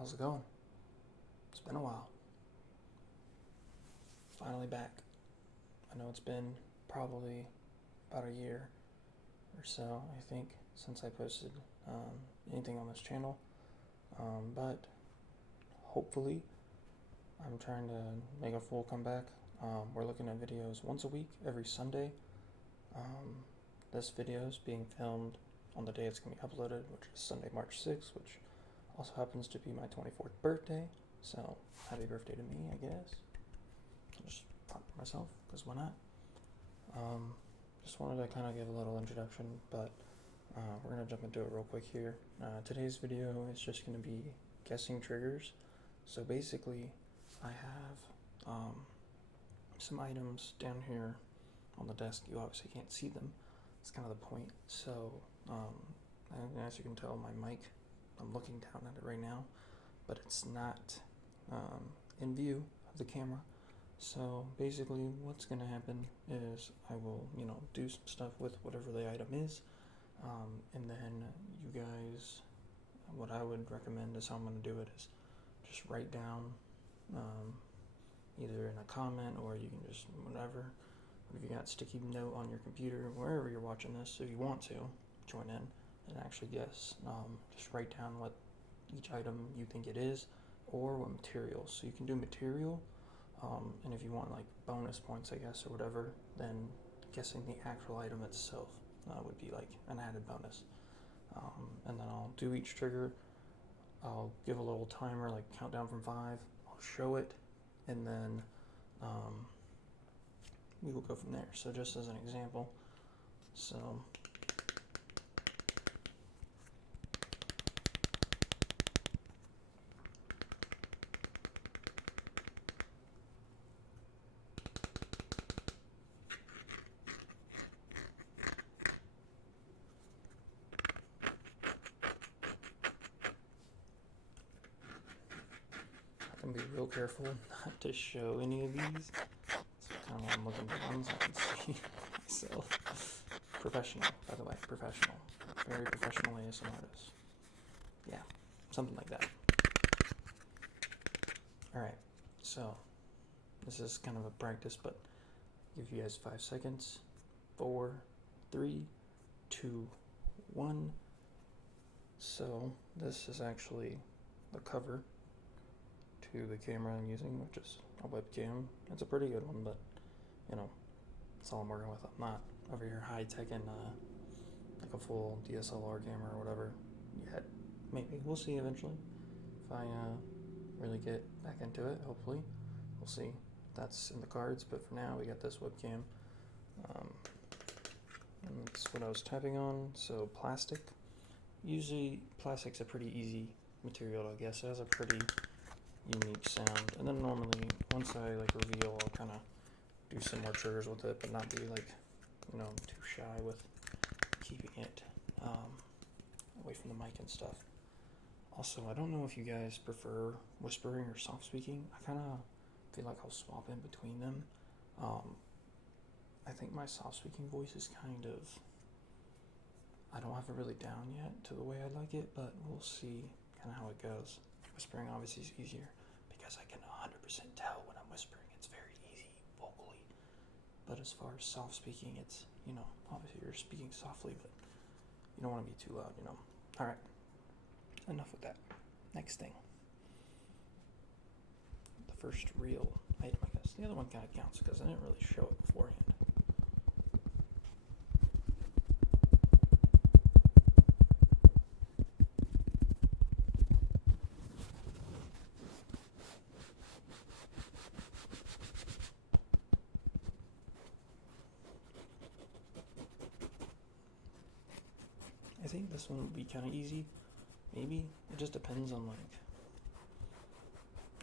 How's it going? It's been a while. Finally back. I know it's been probably about a year or so, I think, since I posted anything on this channel. But hopefully, I'm trying to make a full comeback. We're looking at videos once a week, every Sunday. This video is being filmed on the day it's going to be uploaded, which is Sunday, March 6th, which also happens to be my 24th birthday. So, happy birthday to me, I guess. I'll just pop for myself, because why not? Just wanted to kind of give a little introduction, but we're going to jump into it real quick here. Today's video is just going to be guessing triggers. So basically, I have some items down here on the desk. You obviously can't see them. It's kind of the point. So, and as you can tell, my mic, I'm looking down at it right now, but it's not in view of the camera. So basically what's going to happen is I will, do some stuff with whatever the item is. And then you guys, what I would recommend is how I'm going to do it is just write down either in a comment or you can just whatever. If you got a sticky note on your computer, wherever you're watching this, if you want to join in and actually guess, just write down what each item you think it is or what material. So you can do material. And if you want like bonus points, I guess, or whatever, then guessing the actual item itself would be like an added bonus. And then I'll do each trigger. I'll give a little timer, like countdown from 5. I'll show it, and then we will go from there. So just as an example, so I'm gonna be real careful not to show any of these. So kind of while I'm looking at ones I can see myself. Professional, by the way, professional. Very professional ASMR artist. Yeah, something like that. Alright, so this is kind of a practice, but I'll give you guys 5 seconds. 4, 3, 2, 1. So this is actually the cover to the camera I'm using, which is a webcam. It's a pretty good one, but that's all I'm working with. I'm not over here high-teching like a full DSLR camera or whatever yet. Maybe we'll see eventually if I really get back into it. Hopefully, we'll see. That's in the cards, but for now we got this webcam. And that's what I was typing on. So plastic. Usually plastic's a pretty easy material, I guess. It has a pretty unique sound, and then normally once I reveal, I'll kind of do some more triggers with it, but not be too shy with keeping it away from the mic and stuff. Also, I don't know if you guys prefer whispering or soft speaking. I kind of feel like I'll swap in between them. I think my soft speaking voice is I don't have it really down yet to the way I like it, but we'll see kind of how it goes. Whispering obviously is easier because I can 100% tell when I'm whispering. It's very easy vocally. But as far as soft speaking, it's, obviously you're speaking softly, but you don't want to be too loud, Alright, enough with that. Next thing. The first real item, I guess. The other one kind of counts because I didn't really show it beforehand. I think this one would be kind of easy. Maybe. It just depends on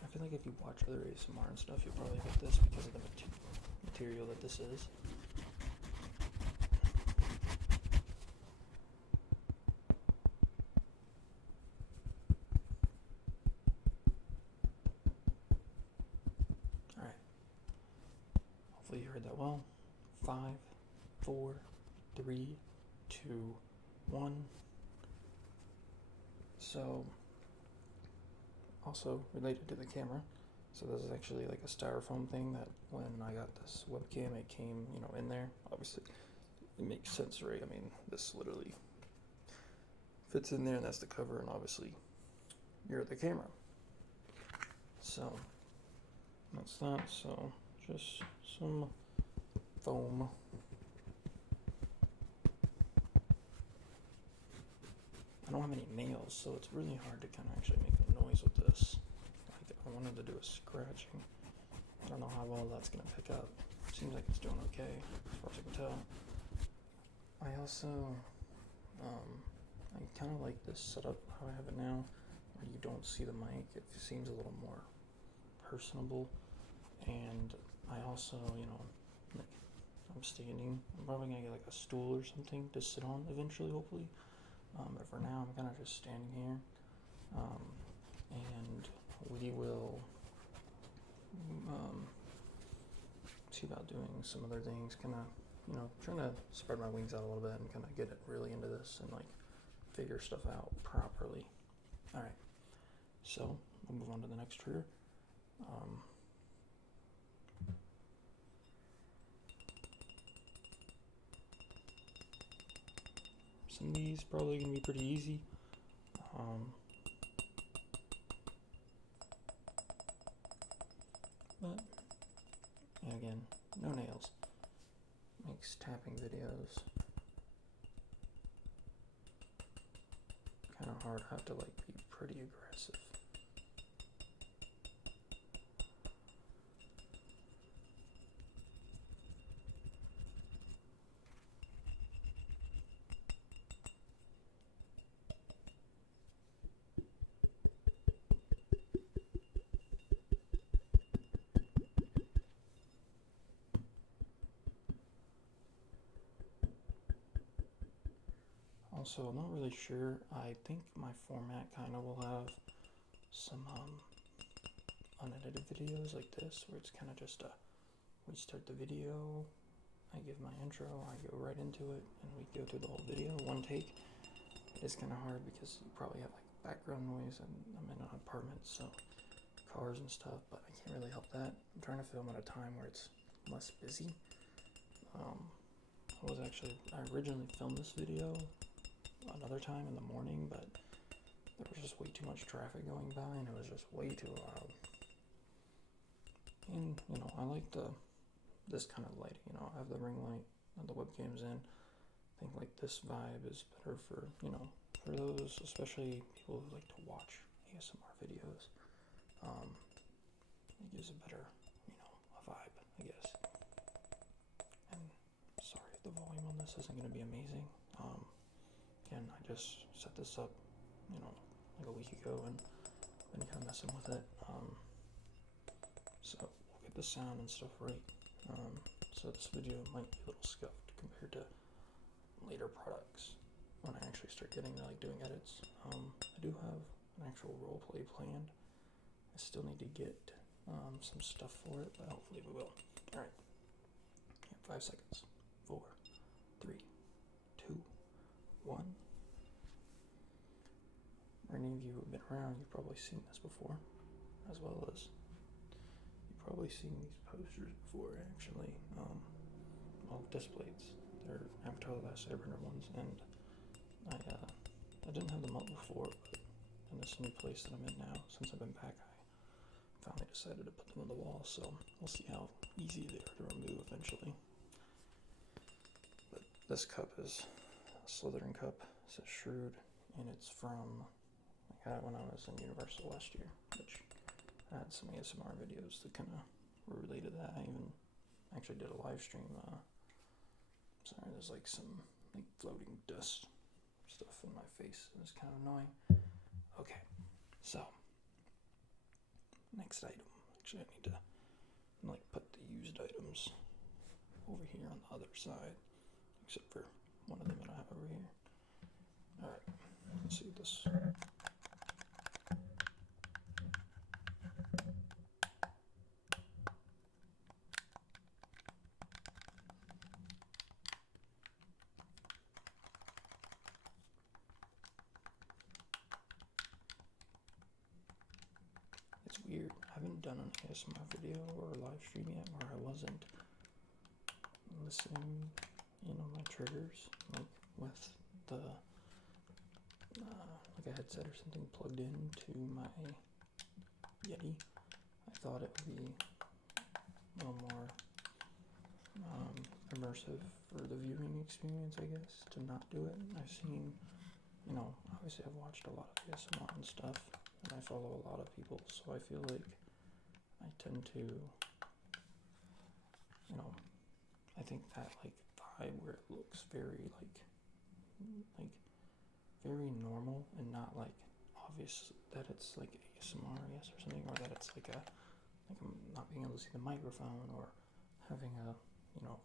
I feel like if you watch other ASMR and stuff, you'll probably get this because of the material that this is. Alright. Hopefully you heard that well. 5, 4, 3, 2, 1. So also related to the camera. So this is actually like a styrofoam thing that when I got this webcam, it came, in there. Obviously, it makes sense, right? I mean, this literally fits in there, and that's the cover, and obviously, you're the camera. So that's that. So just some foam. I don't have any nails, so it's really hard to kind of actually make a noise with this. Like, I wanted to do a scratching. I don't know how well that's going to pick up. Seems like it's doing okay, as far as I can tell. I also, I kind of like this setup, how I have it now, where you don't see the mic. It seems a little more personable. And I also, like, I'm standing. I'm probably going to get like a stool or something to sit on eventually, hopefully. But for now, I'm kind of just standing here. And we will see about doing some other things, kind of, trying to spread my wings out a little bit and kind of get it really into this and like figure stuff out properly. All right, so we'll move on to the next trigger. Some of these probably gonna be pretty easy. But again, no nails. Makes tapping videos kind of hard. I have to like be pretty aggressive. Also, I'm not really sure. I think my format kind of will have some unedited videos like this, where it's kind of just we start the video, I give my intro, I go right into it, and we go through the whole video, one take. It is kind of hard because you probably have like background noise, and I'm in an apartment, so cars and stuff, but I can't really help that. I'm trying to film at a time where it's less busy. I originally filmed this video another time in the morning, but there was just way too much traffic going by, and it was just way too loud. And I like this kind of lighting. I have the ring light and the webcams in. I think like this vibe is better for for those, especially people who like to watch ASMR videos. It gives a better a vibe, I guess. And sorry if the volume on this isn't going to be amazing. Again, I just set this up, like a week ago, and been kind of messing with it. So we'll get the sound and stuff right. So this video might be a little scuffed compared to later products when I actually start getting to like doing edits. I do have an actual role play planned. I still need to get some stuff for it, but hopefully we will. All right, 5 seconds. 4, 3, 2, 1. For any of you who have been around, you've probably seen this before, as well as you've probably seen these posters before, actually. Displays. They're Avatar: The Last Airbender ones, and I didn't have them up before, but in this new place that I'm in now, since I've been back, I finally decided to put them on the wall, so we'll see how easy they are to remove eventually. But this cup is a Slytherin cup. It says Shrewd, and it's from, I got it when I was in Universal last year, which I had some ASMR videos that kind of were related to that. I even actually did a live stream. Sorry, there's like some like floating dust stuff in my face. It's kind of annoying. Okay, so next item. Actually, I need to like put the used items over here on the other side, except for one of them that I have over here. All right, let's see this. done an ASMR video or a live stream yet where I wasn't listening, my triggers, like with the like a headset or something plugged into my Yeti. I thought it would be a little more immersive for the viewing experience, I guess, to not do it. I've seen, obviously I've watched a lot of ASMR and stuff, and I follow a lot of people, so I feel like I tend to, I think that vibe where it looks very very normal and not obvious that it's ASMR, I guess, or something, or that it's I'm not being able to see the microphone or having a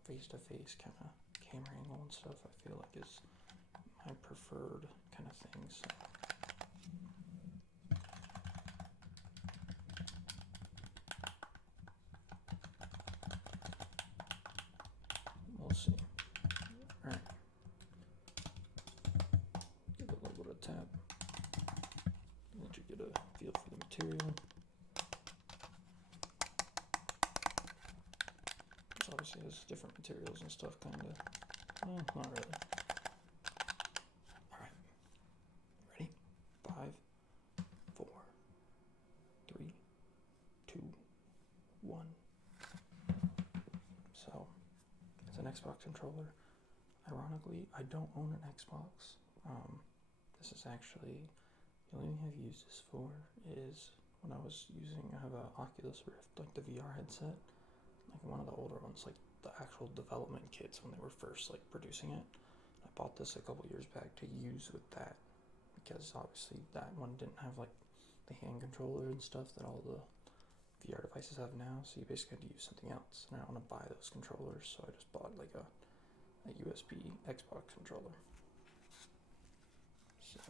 face-to-face kind of camera angle and stuff, I feel like is my preferred kind of thing. So we'll see. Alright. Give it a little bit of tap. Let you get a feel for the material. This obviously has different materials and stuff, kind of. Well, not really. Alright. Ready? 5, 4, 3, 2, 1. So, it's an Xbox controller. Ironically, I don't own an Xbox. This is actually, the only thing I've used this for is when I have an Oculus Rift, the VR headset, one of the older ones, the actual development kits when they were first producing it. I bought this a couple years back to use with that, because obviously that one didn't have the hand controller and stuff that all the VR devices have now, so you basically had to use something else, and I don't want to buy those controllers, so I just bought a USB Xbox controller. So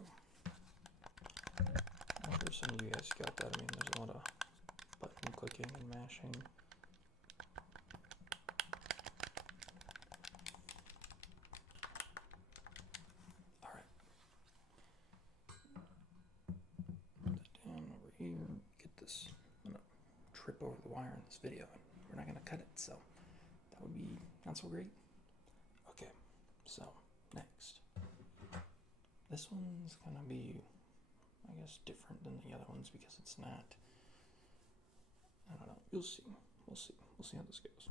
I'm sure some of you guys got that. I mean, there's a lot of button clicking and mashing. Alright. Put this down over here. Get this. I'm going to trip over the wire in this video, and we're not going to cut it, so that would be not so great. Okay, so next. This one's going to be, I guess, different than the other ones because it's not, I don't know, you'll see. We'll see how this goes.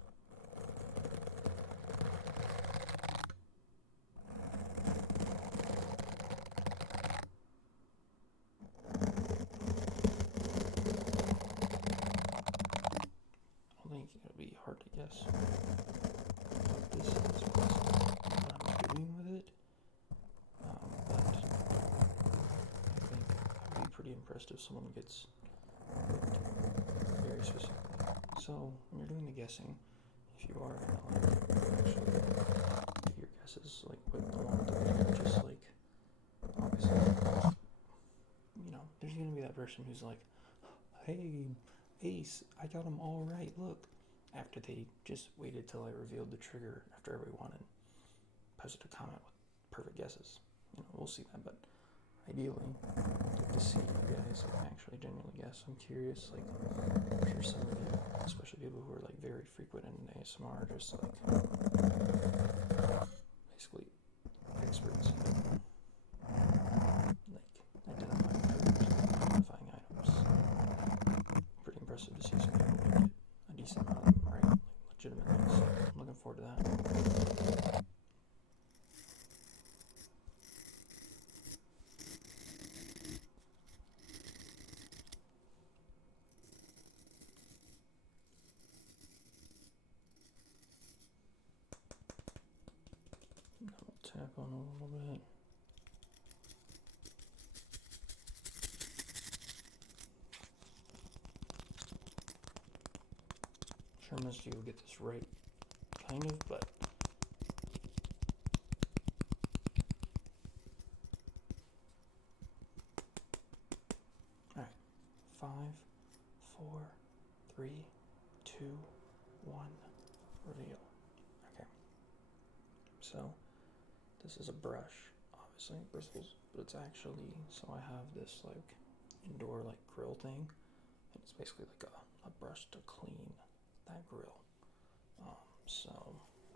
I don't think it'll be hard to guess what this is, what I'm doing with it. But I think I'd be pretty impressed if someone gets very specific. So when you're doing the guessing, if you are gonna actually give your guesses with along with the video, just obviously, there's gonna be that person who's hey, Ace, I got them all right, look, after they just waited till I revealed the trigger after everyone and posted a comment with perfect guesses. We'll see that, but ideally, I'd like to see you guys actually genuinely guess. I'm curious, I'm sure some of you, especially people who are very frequent in ASMR, are just basically experts in identifying items. Pretty impressive to see some people get a decent amount of them right, legitimately. So I'm looking forward to that. Tap on a little bit. Sure most of you will get this right, kind of, but alright. 5, 4, 3, 2, 1, reveal. Okay. So this is a brush, obviously, bristles, but it's actually, so I have this indoor grill thing And it's basically like a brush to clean that grill. So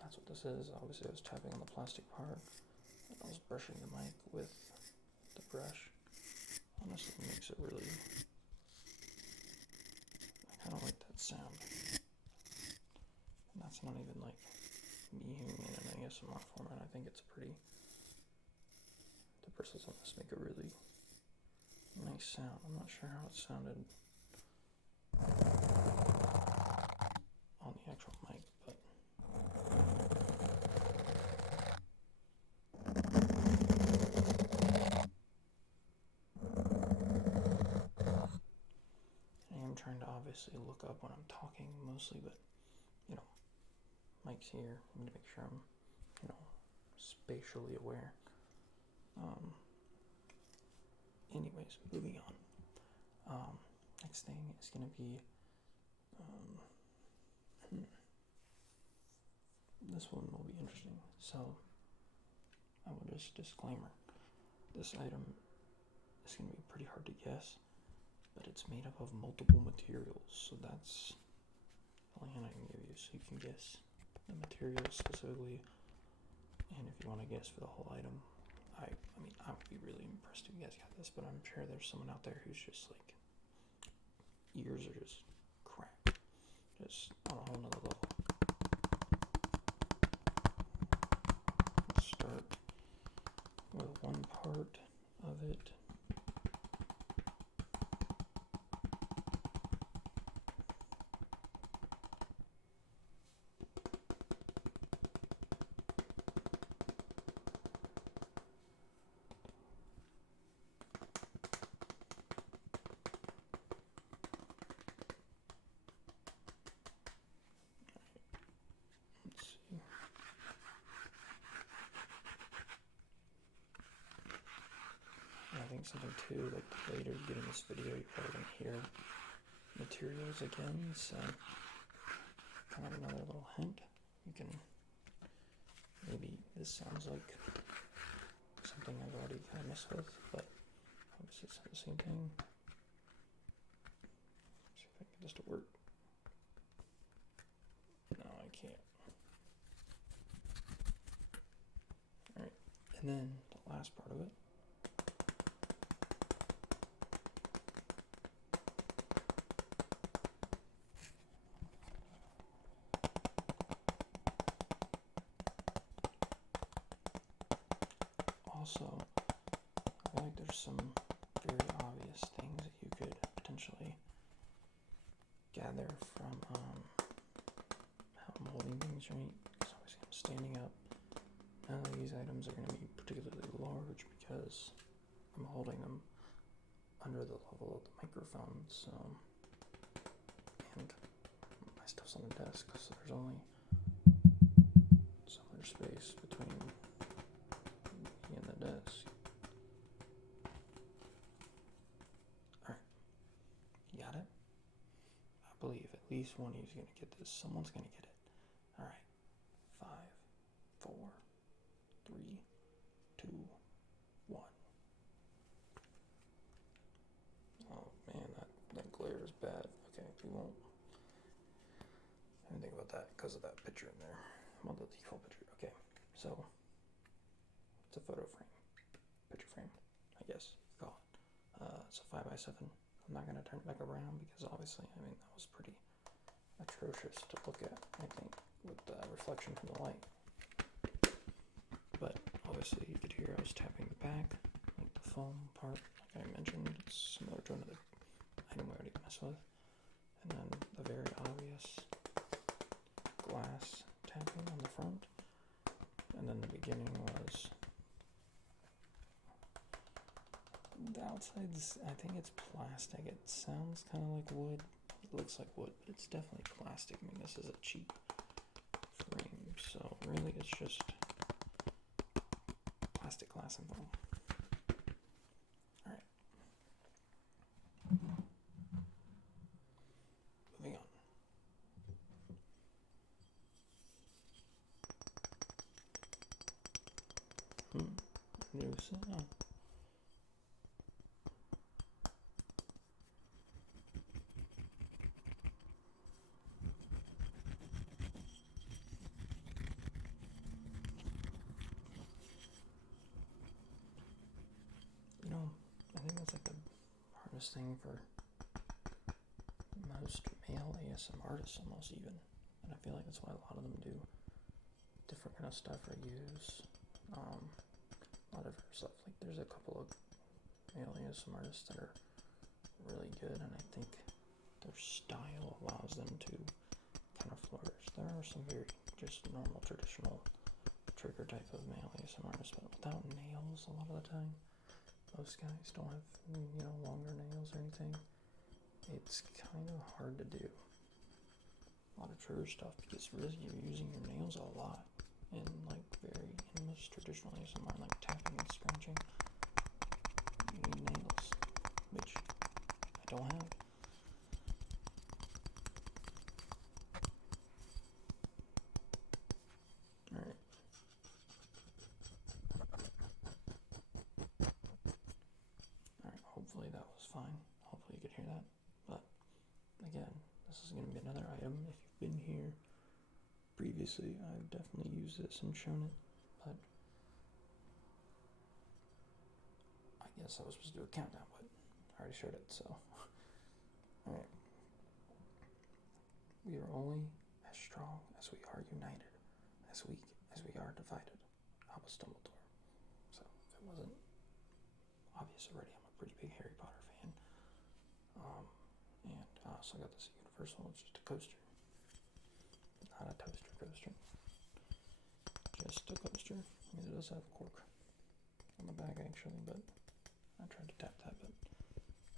that's what this is. Obviously I was tapping on the plastic part. I was brushing the mic with the brush. Honestly, it makes it really, I kind of like that sound. And that's not even like me hearing it in an ASMR format. I think it's pretty, the bristles on this make a really nice sound. I'm not sure how it sounded on the actual mic, but I am trying to obviously look up when I'm talking mostly, but you know, mic's here. I need to make sure I'm, you know, spatially aware. Anyways, moving on. Next thing is going to be, this one will be interesting. So, I will just disclaimer, this item is going to be pretty hard to guess, but it's made up of multiple materials, so that's the only hint I can give you, so you can guess the materials specifically, and if you want to guess for the whole item, I mean, I would be really impressed if you guys got this, but I'm sure there's someone out there who's just like, ears are just cracked, just on a whole nother level. Let's start with one part of it. I think something too, like later you get in this video, you're probably going to hear materials again, so kind of another little hint. You can, maybe this sounds like something I've already kind of messed with, but obviously it's not the same thing. See if I can get this to work. No, I can't. Alright, and then the last part of it. Also, I feel like there's some very obvious things that you could potentially gather from how I'm holding things, right? Because obviously I'm standing up. None of these items are going to be particularly large because I'm holding them under the level of the microphone, so, and my stuff's on the desk, so there's only so much space between me and the desk. Alright, you got it? I believe at least one of you is going to get this. Someone's going to get it. Alright, 5, 4, 3, 2, 1. Oh man, that glare is bad. Okay, we won't even think about that because of that picture in there. Well, the default picture. Okay, so it's a photo frame, picture frame, I guess you call it. It's a 5x7. I'm not going to turn it back around because obviously, I mean, that was pretty atrocious to look at, I think, with the reflection from the light. But obviously you could hear I was tapping the back, like the foam part, like I mentioned. It's similar to another item we already messed with. And then the very obvious glass tapping on the front. And then the beginning was the outside's, I think it's plastic. It sounds kind of like wood. It looks like wood, but it's definitely plastic. I mean, this is a cheap frame, so really it's just plastic glass and foam. Alright. Moving on. New sound. I think that's like the hardest thing for most male ASM artists, almost even. And I feel like that's why a lot of them do different kind of stuff or use a lot of stuff. Like there's a couple of male ASM artists that are really good, and I think their style allows them to kind of flourish. There are some very just normal, traditional trigger type of male ASM artists, but without nails a lot of the time. Most guys don't have, longer nails or anything. It's kind of hard to do a lot of trigger stuff because really you're using your nails a lot in most traditional ASMR, like tapping and scratching. You need nails, which I don't have. Alright. Alright, hopefully that was fine. Hopefully you could hear that. But again, this is going to be another item. If you've been here previously, I've definitely used this and shown it, but I guess I was supposed to do a countdown, but I already showed it, so. Alright. We are only as strong as we are united, as weak as we are divided. Albus Dumbledore. So, if it wasn't obvious already, I'm a pretty big Harry Potter fan. And I also got this Universal, it's just a coaster. Not a toaster coaster. Just a coaster. I mean, it does have a cork on the back actually, but I tried to tap that, but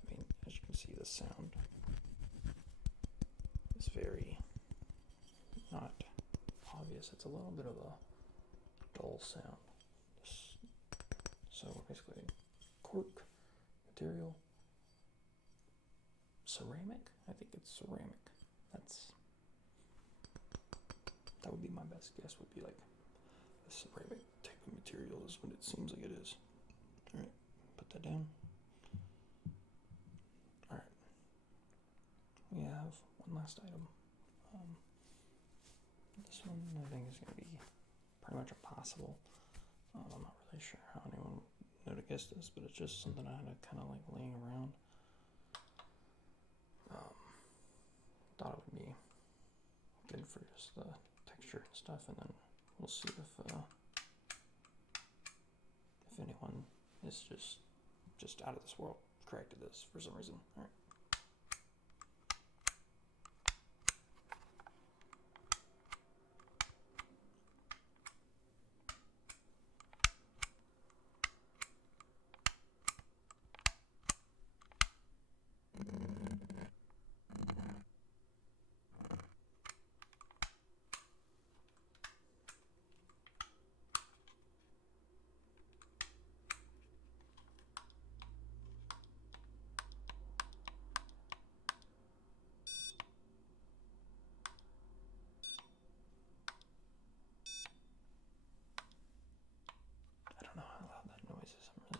I mean, as you can see, the sound is very not obvious. It's a little bit of a dull sound. So basically, cork material, ceramic. I think it's ceramic. That would be my best guess. Would be like a ceramic type of material is what it seems like it is. All right, put that down. All right, we have one last item. This one I think is going to be pretty much impossible. I'm not really sure how anyone would have guessed this, but it's just something I had to kind of like laying around. Thought it would be good for just the texture and stuff, and then we'll see if anyone is just out of this world corrected this for some reason. All right.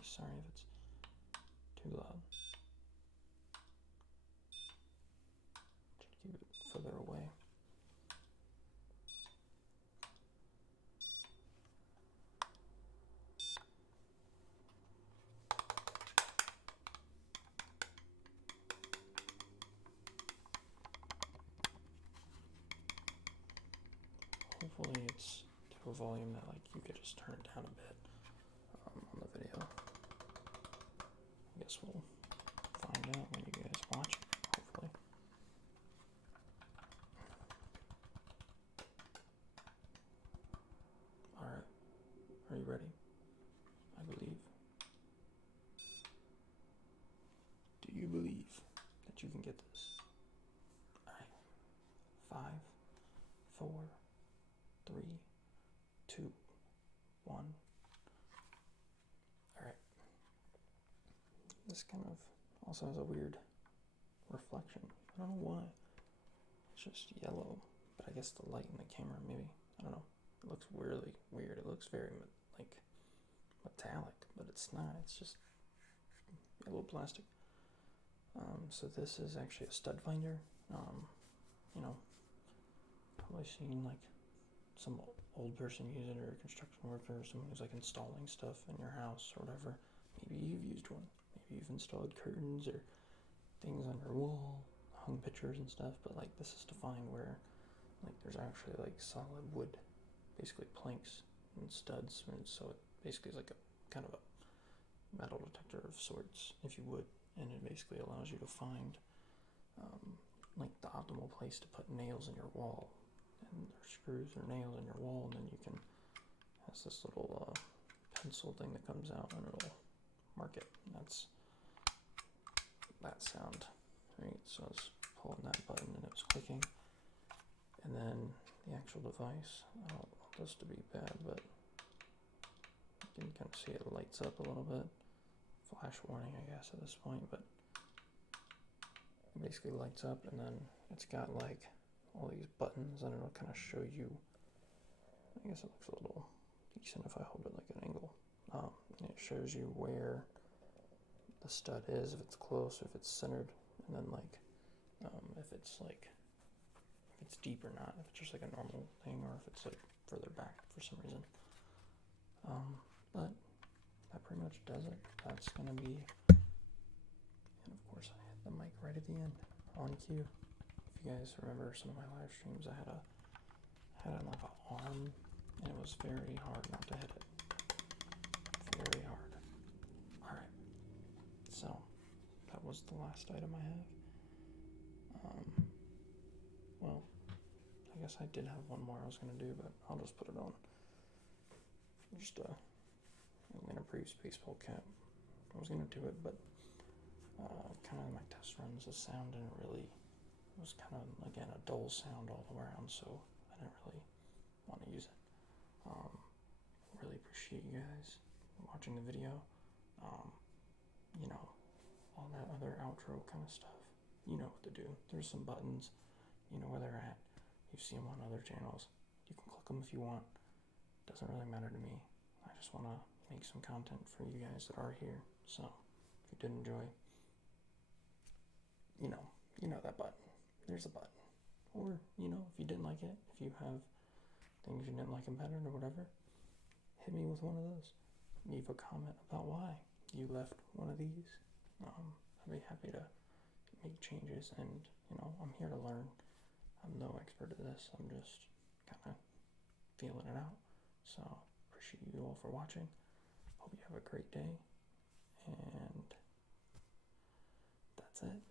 Sorry if it's too loud. Try to keep it further away. Hopefully it's to a volume that you could just turn it down a bit on the video. I guess we'll find out when you guys watch it, hopefully. Alright, are you ready? I believe. Do you believe that you can get this? Alright, 5, 4, 3, 2, 1. Alright. This kind of also has a weird reflection. I don't know why. It's just yellow, but I guess the light in the camera maybe. I don't know. It looks really weird. It looks very metallic, but it's not. It's just yellow plastic. So this is actually a stud finder. Probably seen some old person use it, or a construction worker, or someone who's installing stuff in your house or whatever. Maybe you've used one. Maybe you've installed curtains or things on your wall, hung pictures and stuff, but like this is to find where like there's actually like solid wood, basically planks and studs, and so it basically is like a kind of a metal detector of sorts, if you would, and it basically allows you to find like the optimal place to put nails in your wall, and or screws or nails in your wall, and then you can has this little pencil thing that comes out and it'll mark it. And that's that sound, right? So I was pulling that button and it was clicking, and then the actual device. I don't want this to be bad, but you can kind of see it lights up a little bit. Flash warning, I guess, at this point, but it basically lights up, and then it's got like all these buttons, and it'll kind of show you. I guess it looks a little decent if I hold it like an angle. And it shows you where the stud is, if it's close, if it's centered, and then like if it's deep or not, if it's just like a normal thing, or if it's like further back for some reason. But that pretty much does it. That's gonna be, and of course I hit the mic right at the end on cue. If you guys remember some of my live streams, I had like an arm, and it was very hard not to hit it. Very hard. All right. So that was the last item I have. Well, I guess I did have one more I was gonna do, but I'll just put it on. Just I'm gonna pre baseball cap. I was gonna do it, but kind of my test runs, the sound didn't really. It was kind of again a dull sound all around, so I didn't really want to use it. Really appreciate you guys watching the video. You know, all that other outro kind of stuff. You know what to do. There's some buttons. You know where they're at. You see them on other channels. You can click them if you want. Doesn't really matter to me. I just want to make some content for you guys that are here. So if you did enjoy, you know that button. There's a button. Or, if you didn't like it, if you have things you didn't like better or whatever, hit me with one of those. Leave a comment about why you left one of these. I'd be happy to make changes, and I'm here to learn. I'm no expert at this. I'm just kind of feeling it out. So appreciate you all for watching. Hope you have a great day, and that's it.